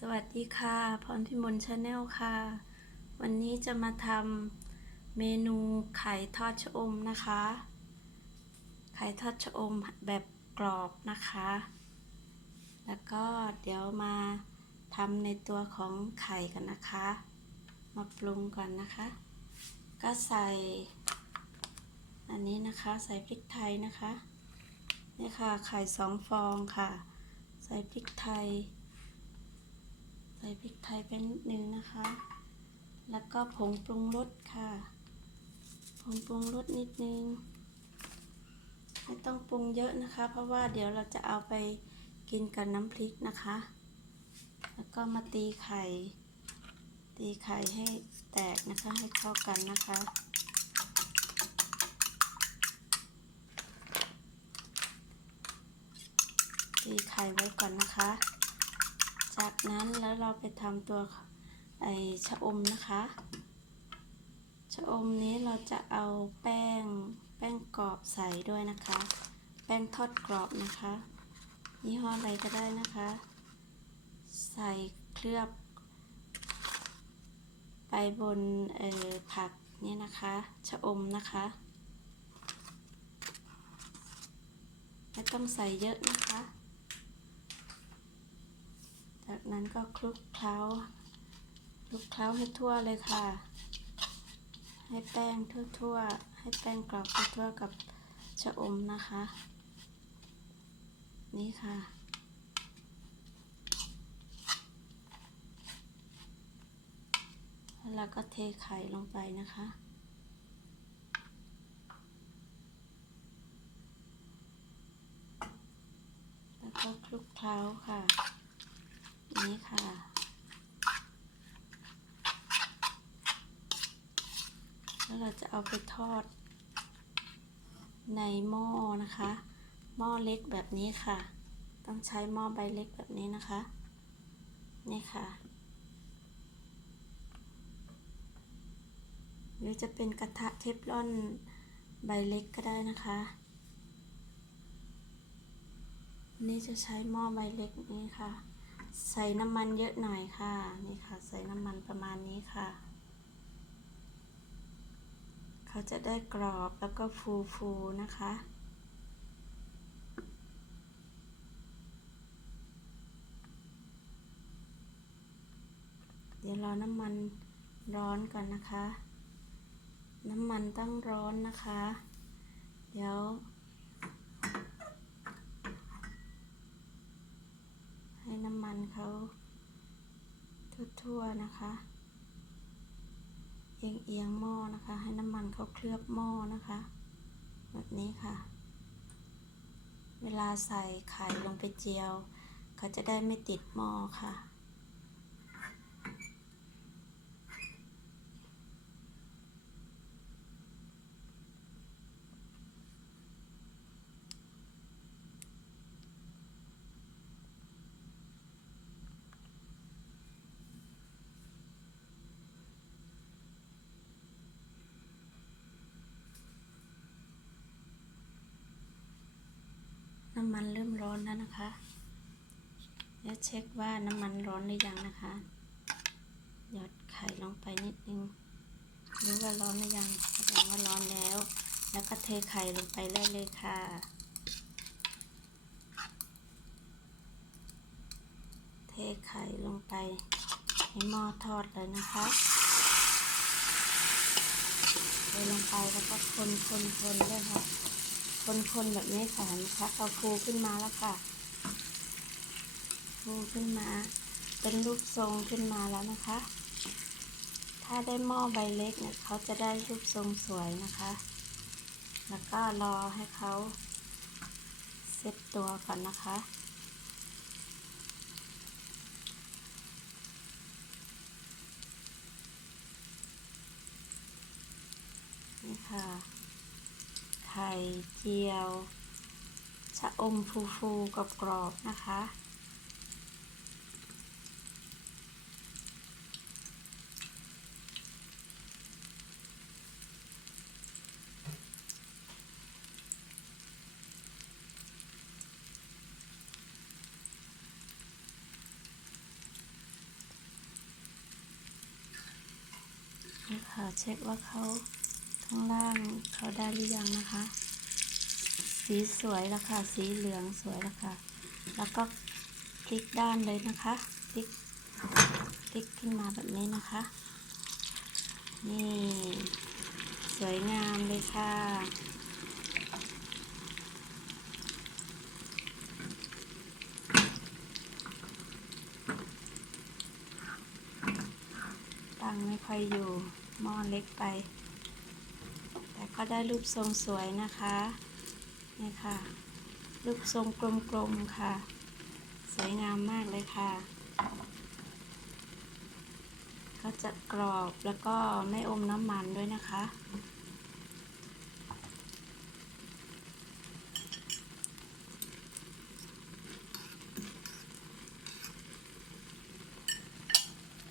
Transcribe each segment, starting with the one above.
สวัสดีค่ะพรพิมลชาแนลค่ะ วันนี้จะมาทำเมนูไข่ทอดชะอมนะคะ ไข่ทอดชะอมแบบกรอบนะคะ แล้วก็เดี๋ยวมาทำในตัวของไข่กันนะคะ มาปรุงก่อนนะคะ ก็ใส่ อันนี้นะคะใส่พริกไทยนะคะ นี่ค่ะไข่สองฟองค่ะ ใส่พริกไทย ส่พริกไทยไปนิดนึงนะคะ แล้วก็ผงปรุงรสค่ะ ผงปรุงรสนิดนึง ไม่ต้องปรุงเยอะนะคะ เพราะว่าเดี๋ยวเราจะเอาไปกินกับน้ำพริกนะคะ แล้วก็มาตีไข่ ตีไข่ให้แตกนะคะ ให้เข้ากันนะคะตีไข่ไว้ก่อนนะคะ จากนั้นแล้วเราไปทำตัวไอชะอมนะคะ ชะอมนี้เราจะเอาแป้งแป้งกรอบใส่ด้วยนะคะ แป้งทอดกรอบนะคะยี่ห้ออะไรก็ได้นะคะ ใส่เคลือบ ไปบนเอ่อผักเนี่ยนะคะ ชะอมนะคะไม่ต้องใส่เยอะนะคะ นั้นก็คลุกเคล้าคลุกเคล้าให้ทั่วเลยค่ะ ให้แป้งทั่วๆ ให้แป้งกรอบทั่วๆกับชะอมนะคะ นี่ค่ะแล้วก็เทไข่ลงไปนะคะ แล้วก็คลุกเคล้าค่ะ นี่ค่ะ แล้วเราจะเอาไปทอด ในหม้อนะคะ หม้อเล็กแบบนี้ค่ะ ต้องใช้หม้อใบเล็กแบบนี้นะคะ นี่ค่ะ หรือจะเป็นกระทะเทฟลอนใบเล็กก็ได้นะคะนี่จะใช้หม้อใบเล็กนี้ค่ะ ใส่น้ำมันเยอะหน่อยค่ะ นี่ค่ะ ใส่น้ำมันประมาณนี้ค่ะ เขาจะได้กรอบแล้วก็ฟูๆนะคะ เดี๋ยวรอน้ำมันร้อนก่อนนะคะ น้ำมันต้องร้อนนะคะ เดี๋ยว ให้น้ำมันเขา ทั่วๆนะคะ เอียงเอียงๆหม้อนะคะ ให้น้ำมันเขาเคลือบหม้อนะคะ แบบนี้ค่ะ เวลาใส่ไข่ลงไปเจียวเขาจะได้ไม่ติดหม้อค่ะ มันเริ่มร้อนแล้วนะคะ แล้วเช็คว่าน้ำมันร้อนหรือยังนะคะ หยอดไข่ลงไปนิดนึงหรือว่าร้อนหรือยังแสดงว่าร้อนแล้ว แล้วก็เทไข่ลงไปได้เลยค่ะเทไข่ลงไปในหม้อทอดเลยนะคะเทลงไปแล้วก็คนคนคนด้วยค่ะ คนๆแบบนี้ค่ะนะคะเขาฟูขึ้นมาแล้วค่ะฟูขึ้นมา เป็นรูปทรงขึ้นมาแล้วนะคะ ถ้าได้หม้อใบเล็กเนี่ยเขาจะได้รูปทรงสวยนะคะ แล้วก็รอให้เขาเซ็ตตัวก่อนนะคะนี่ค่ะ ไข่เจียวชะอมฟูๆกับกรอบนะคะ ค่ะเช็คว่าเขา ข้างล่างเขาได้หรือยังนะคะ สีสวยแล้วค่ะ สีเหลืองสวยแล้วค่ะ แล้วก็พลิกด้านเลยนะคะพลิกพลิกขึ้นมาแบบนี้นะคะ นี่สวยงามเลยค่ะตั้งไม่ค่อยอยู่หม้อเล็กไป ก็ได้รูปทรงสวยนะคะนี่ค่ะ รูปทรงกลมๆค่ะ สวยงามมากเลยค่ะ ก็จะกรอบแล้วก็ไม่อมน้ำมันด้วยนะคะ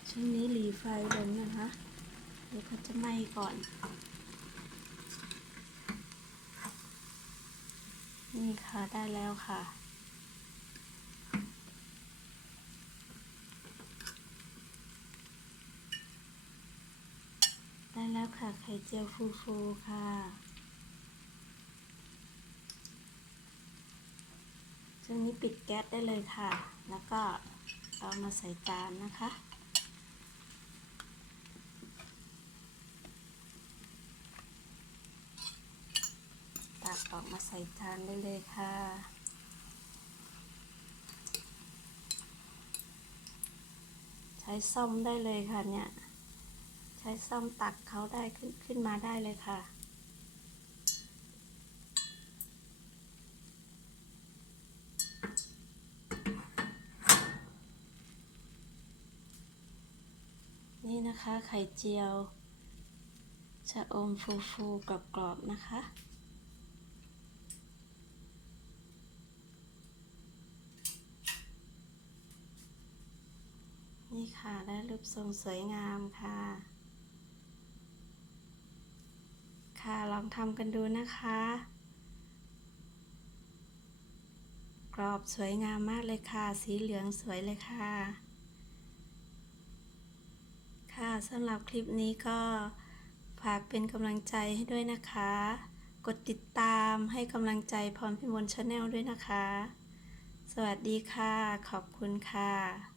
ช่วงนี้หลีไฟลงนะคะ เดี๋ยวเขาจะไหม้ก่อน นี่ค่ะได้แล้วค่ะ ได้แล้วค่ะ ไข่เจียวฟูๆค่ะ ช่วงนี้ปิดแก๊สได้เลยค่ะ แล้วก็เอามาใส่จานนะคะ ตักออก มาใส่จานได้เลยค่ะ ใช้ซ่อมได้เลยค่ะเนี่ย ใช้ซ่อมตักเขาได้ขึ้นขึ้นมาได้เลยค่ะนี่นะคะไข่เจียวชะอมฟูฟูกรอบกรอบๆนะคะ ค่ะ ได้รูปทรงสวยงามค่ะ ค่ะลองทำกันดูนะคะ กรอบสวยงามมากเลยค่ะ สีเหลืองสวยเลยค่ะ ค่ะสำหรับคลิปนี้ก็ฝากเป็นกำลังใจให้ด้วยนะคะ กดติดตามให้กำลังใจพรพิมลชาแนลด้วยนะคะ สวัสดีค่ะ ขอบคุณค่ะ